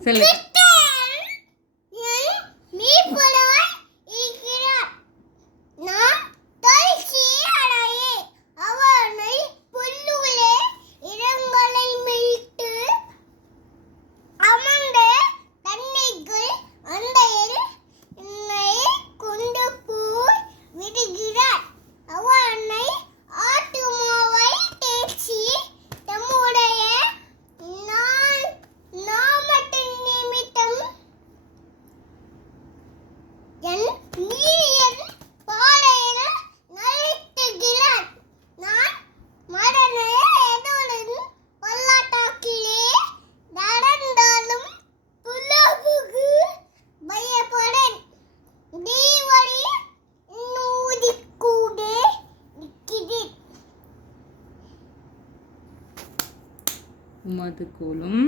Se. உமது கோலும்.